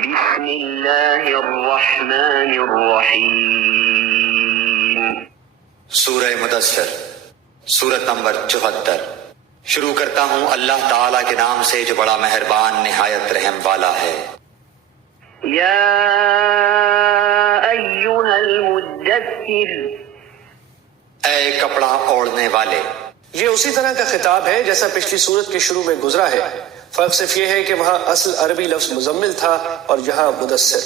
بسم اللہ الرحمن الرحیم۔ سورہ مدثر، سورت نمبر 74۔ شروع کرتا ہوں اللہ تعالیٰ کے نام سے جو بڑا مہربان نہایت رحم والا ہے۔ یا ایھا المدثر، اے کپڑا اوڑھنے والے۔ یہ اسی طرح کا خطاب ہے جیسا پچھلی سورت کے شروع میں گزرا ہے، فرق صرف یہ ہے کہ وہاں اصل عربی لفظ مزمل تھا اور یہاں مدثر۔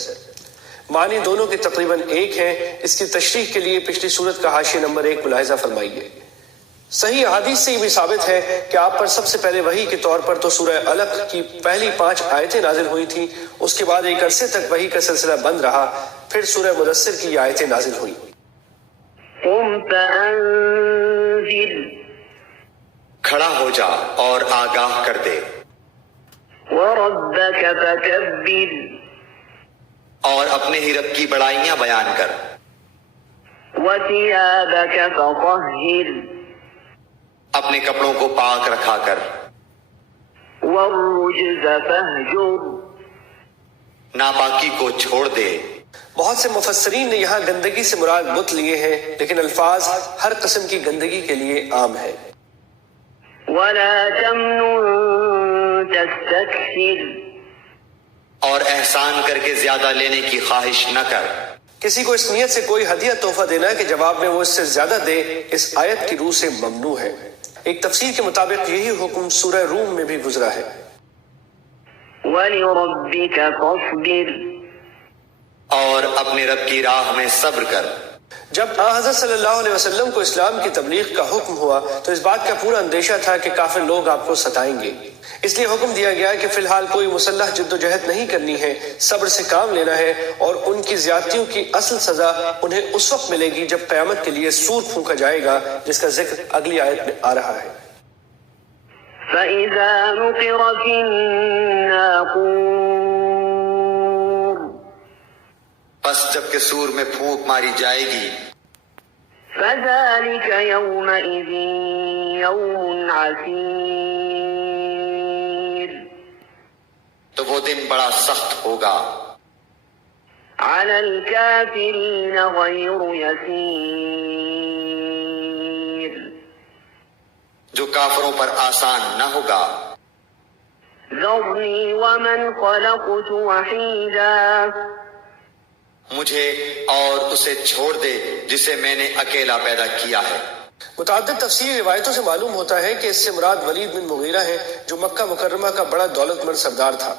معنی دونوں کے تقریباً ایک ہیں۔ اس کی تشریح کے لیے پچھلی سورت کا حاشیہ نمبر 1 ملاحظہ فرمائیے۔ صحیح احادیث سے یہ بھی ثابت ہے کہ آپ پر سب سے پہلے وحی کے طور پر تو سورہ علق کی پہلی 5 آیتیں نازل ہوئی تھیں، اس کے بعد ایک عرصے تک وحی کا سلسلہ بند رہا، پھر سورہ مدثر کی یہ آیتیں نازل ہوئی۔ قم فانذر، کھڑا ہو جا اور آگاہ کر دے، وربک فکبر، اور اپنے ہی رب کی بڑائیاں بیان کر، وثیابک فطہر، اپنے کپڑوں کو پاک رکھا کر، والرجز فہجر، ناپاکی کو چھوڑ دے۔ بہت سے مفسرین نے یہاں گندگی سے مراد بت لیے ہیں، لیکن الفاظ ہر قسم کی گندگی کے لیے عام ہے۔ ولا تمنن تستکثر، اور احسان کر کے زیادہ لینے کی خواہش نہ کر۔ کسی کو اس نیت سے کوئی ہدیہ تحفہ دینا کہ جواب میں وہ اس سے زیادہ دے، اس آیت کی روح سے ممنوع ہے۔ ایک تفسیر کے مطابق یہی حکم سورہ روم میں بھی گزرا ہے۔ ولربک فاصبر، اور اپنے رب کی راہ میں صبر کر۔ جب حضرت صلی اللہ علیہ وسلم کو اسلام کی تبلیغ کا حکم ہوا تو اس بات کا پورا اندیشہ تھا کہ کافر لوگ آپ کو ستائیں گے، اس لیے حکم دیا گیا کہ فی الحال کوئی مسلح جد و جہد نہیں کرنی ہے، صبر سے کام لینا ہے، اور ان کی زیادتیوں کی اصل سزا انہیں اس وقت ملے گی جب قیامت کے لیے سور پھونکا جائے گا، جس کا ذکر اگلی آیت میں آ رہا ہے۔ فَإِذَا نُقِرَ فِي النَّاقُورِ، پس جب کہ سور میں پھونک ماری جائے گی، فَذَلِكَ يَوْمَئِذٍ يَوْمٌ عَسِيرٌ، تو وہ دن بڑا سخت ہوگا، عَلَى الْكَافِرِينَ غَيْرُ يَسِيرٌ، جو کافروں پر آسان نہ ہوگا۔ ذَرْنِي وَمَنْ خَلَقْتُ وَحِيدًا، مجھے اور اسے چھوڑ دے جسے میں نے اکیلا پیدا کیا ہے۔ متعدد تفسیری روایتوں سے معلوم ہوتا ہے کہ اس سے مراد ولید بن مغیرہ ہے، جو مکہ مکرمہ کا بڑا دولت مند سردار تھا۔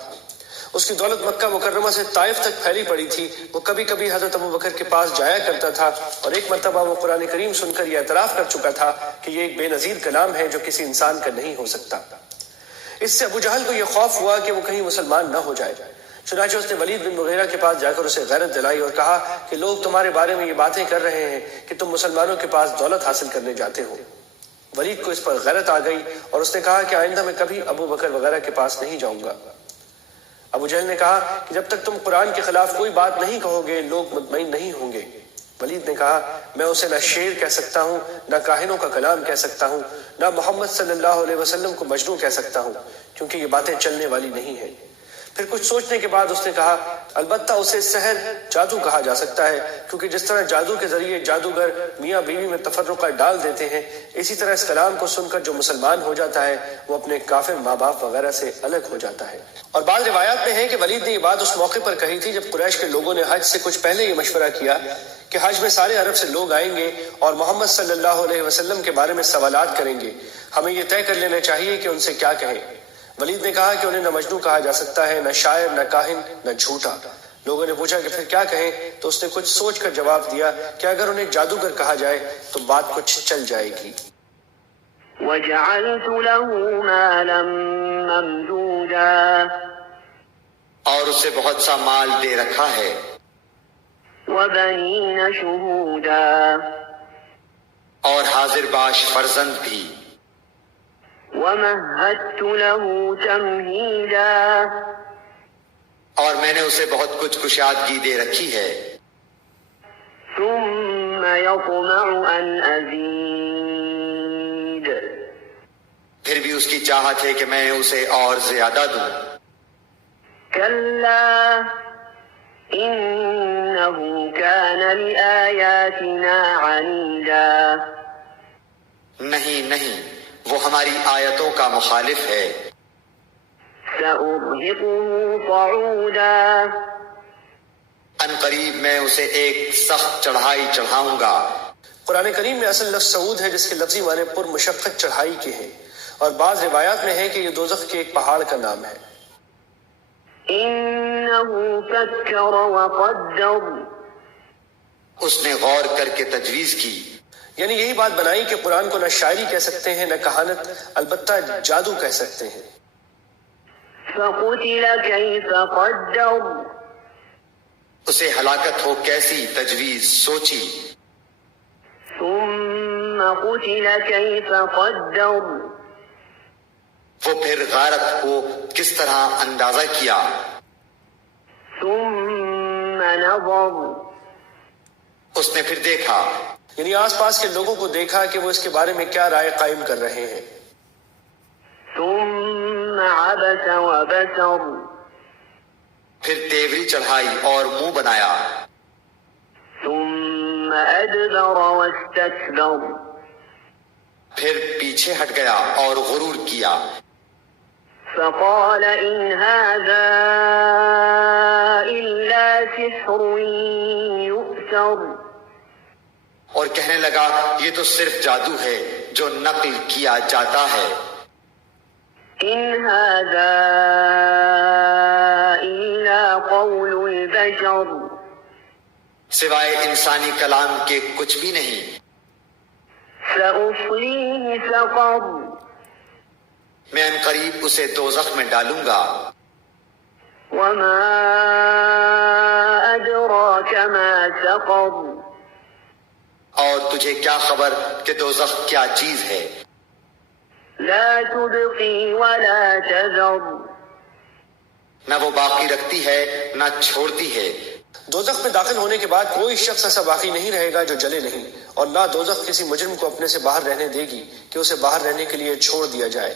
اس کی دولت مکہ مکرمہ سے طائف تک پھیلی پڑی تھی۔ وہ کبھی کبھی حضرت ابوبکر کے پاس جایا کرتا تھا، اور ایک مرتبہ وہ قرآن کریم سن کر یہ اعتراف کر چکا تھا کہ یہ ایک بے نظیر کلام ہے جو کسی انسان کا نہیں ہو سکتا۔ اس سے ابو جہل کو یہ خوف ہوا کہ وہ کہیں مسلمان نہ ہو جائے، چنانچہ اس نے ولید بن مغیرہ کے پاس جا کر اسے غیرت دلائی اور کہا کہ لوگ تمہارے بارے میں یہ باتیں کر رہے ہیں کہ تم مسلمانوں کے پاس دولت حاصل کرنے جاتے ہو۔ ولید کو اس پر غیرت آ گئی اور اس نے کہا کہ آئندہ میں کبھی ابو بکر وغیرہ کے پاس نہیں جاؤں گا۔ ابو جہل نے کہا کہ جب تک تم قرآن کے خلاف کوئی بات نہیں کہو گے لوگ مطمئن نہیں ہوں گے۔ ولید نے کہا میں اسے نہ شعر کہہ سکتا ہوں، نہ کاہنوں کا کلام کہہ سکتا ہوں، نہ محمد صلی اللہ علیہ وسلم کو مجنون کہہ سکتا ہوں، کیونکہ یہ باتیں چلنے والی نہیں ہیں۔ پھر کچھ سوچنے کے بعد اس نے کہا البتہ اسے سحر جادو کہا جا سکتا ہے، کیونکہ جس طرح جادو کے ذریعے جادوگر میاں بیوی میں تفرقہ ڈال دیتے ہیں، اسی طرح اس کلام کو سن کر جو مسلمان ہو جاتا ہے وہ اپنے کافر ماں باپ وغیرہ سے الگ ہو جاتا ہے۔ اور بعض روایات میں ہے کہ ولید نے یہ بات اس موقع پر کہی تھی جب قریش کے لوگوں نے حج سے کچھ پہلے یہ مشورہ کیا کہ حج میں سارے عرب سے لوگ آئیں گے اور محمد صلی اللہ علیہ وسلم کے بارے میں سوالات کریں گے، ہمیں یہ طے کر لینا چاہیے کہ ان سے کیا کہیں۔ ولید نے کہا کہ انہیں نہ مجنون کہا جا سکتا ہے، نہ شاعر، نہ کاہن، نہ جھوٹا۔ لوگوں نے پوچھا کہ پھر کیا کہیں، تو اس نے کچھ سوچ کر جواب دیا کہ اگر انہیں جادوگر کہا جائے تو بات کچھ چل جائے گی۔ وَجَعَلْتُ لَهُ مَالًا مَمْدُودًا، اور اسے بہت سا مال دے رکھا ہے، وَبَنِينَ شُهُودًا، اور حاضر باش فرزند بھی، وَمَهَّدتُّ لَهُ تَمْهِيدًا، اور میں نے اسے بہت کچھ کشادگی دے رکھی ہے۔ ثُمَّ يَطْمَعُ أَنْ أَزِيدَ، پھر بھی اس کی چاہت ہے کہ میں اسے اور زیادہ دوں۔ كلا إنه كان لآياتنا عنيدا. نہیں نہیں، وہ ہماری آیتوں کا مخالف ہے. سأرهقه صعودا. ان قریب میں اسے ایک سخت چڑھائی چڑھاؤں گا. قرآن کریم میں اصل لفظ صعود ہے جس کے لفظی معنی پر مشقت چڑھائی کے ہیں، اور بعض روایات میں ہے کہ یہ دوزخ کے ایک پہاڑ کا نام ہے. إنه فكر وقدر. اس نے غور کر کے تجویز کی. یعنی یہی بات بنائی کہ قرآن کو نہ شاعری کہہ سکتے ہیں نہ کہانت، البتہ جادو کہہ سکتے ہیں. فقتل كيف قدر. اسے ہلاکت ہو کیسی تجویز سوچی. ثم قتل كيف قدر. وہ پھر غارت کو کس طرح اندازہ کیا. ثم نظر. اس نے پھر دیکھا. یعنی آس پاس کے لوگوں کو دیکھا کہ وہ اس کے بارے میں کیا رائے قائم کر رہے ہیں. ثم عبس وبسر. پھر تیوری چڑھائی اور منہ بنایا. ثم أدبر واستكبر. پھر پیچھے ہٹ گیا اور غرور کیا. فقال إن هذا إلا سحر يؤثر. اور کہنے لگا یہ تو صرف جادو ہے جو نقل کیا جاتا ہے. إن هذا إلا قول البشر. سوائے انسانی کلام کے کچھ بھی نہیں. سأصليه سقر. میں ان قریب اسے دوزخ میں ڈالوں گا. وما أدراك ما سقر. اور تجھے کیا خبر کہ دوزخ کیا چیز ہے. لا تبقي ولا تذر. نہ وہ باقی رکھتی ہے نہ چھوڑتی ہے. دوزخ میں داخل ہونے کے بعد کوئی شخص ایسا باقی نہیں رہے گا جو جلے نہیں، اور نہ دوزخ کسی مجرم کو اپنے سے باہر رہنے دے گی کہ اسے باہر رہنے کے لیے چھوڑ دیا جائے.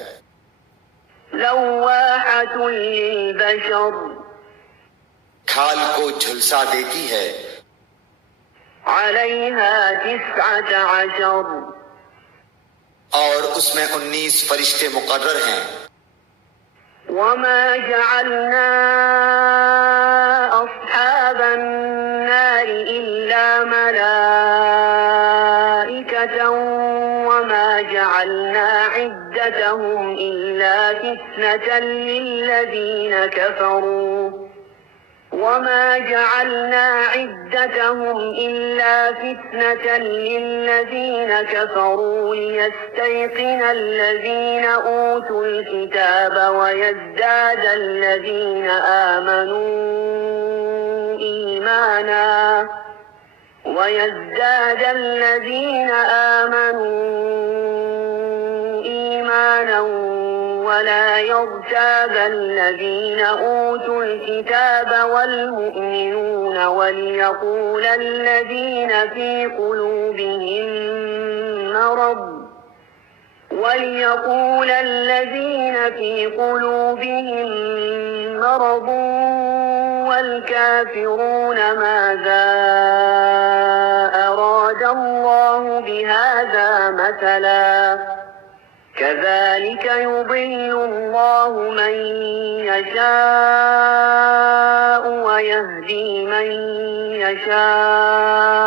لواحة للبشر. کھال کو جھلسا دیتی ہے. عليها 19. اور اس میں 19 فرشتے مقرر ہیں. وما جعلنا أصحاب النار إلا ملائكة وما جعلنا عدتهم إلا فتنة للذين كفروا وما جعلنا عدتهم إلا فتنة للذين كفروا ليستيقن الذين أوتوا الكتاب ويزداد الذين آمنوا إيمانا ولا يرتاب الذين أوتوا الكتاب والمؤمنون وليقول الذين في قلوبهم مرض والكافرون ماذا أراد الله بهذا مثلا كذلك يضل الله من يشاء ويهدي من يشاء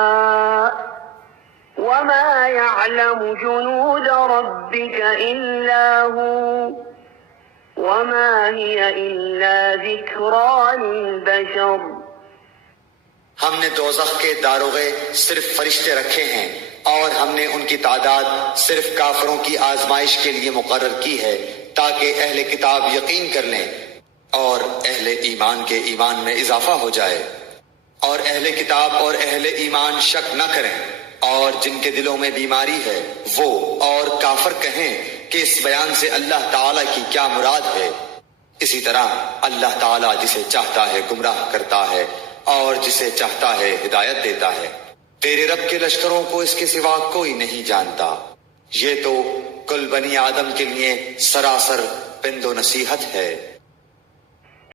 وما يعلم جنود ربك إلا هو وما هي إلا ذكرى للبشر. ہم نے دوزخ کے داروغے صرف فرشتے رکھے ہیں اور ہم نے ان کی تعداد صرف کافروں کی آزمائش کے لیے مقرر کی ہے تاکہ اہل کتاب یقین کر لیں اور اہل ایمان کے ایمان میں اضافہ ہو جائے، اور اہل کتاب اور اہل ایمان شک نہ کریں، اور جن کے دلوں میں بیماری ہے وہ اور کافر کہیں کہ اس بیان سے اللہ تعالیٰ کی کیا مراد ہے. اسی طرح اللہ تعالیٰ جسے چاہتا ہے گمراہ کرتا ہے اور جسے چاہتا ہے ہدایت دیتا ہے. تیرے رب کے لشکروں کو اس کے سوا کوئی نہیں جانتا. یہ تو کل بنی آدم کے لیے سراسر پند و نصیحت ہے.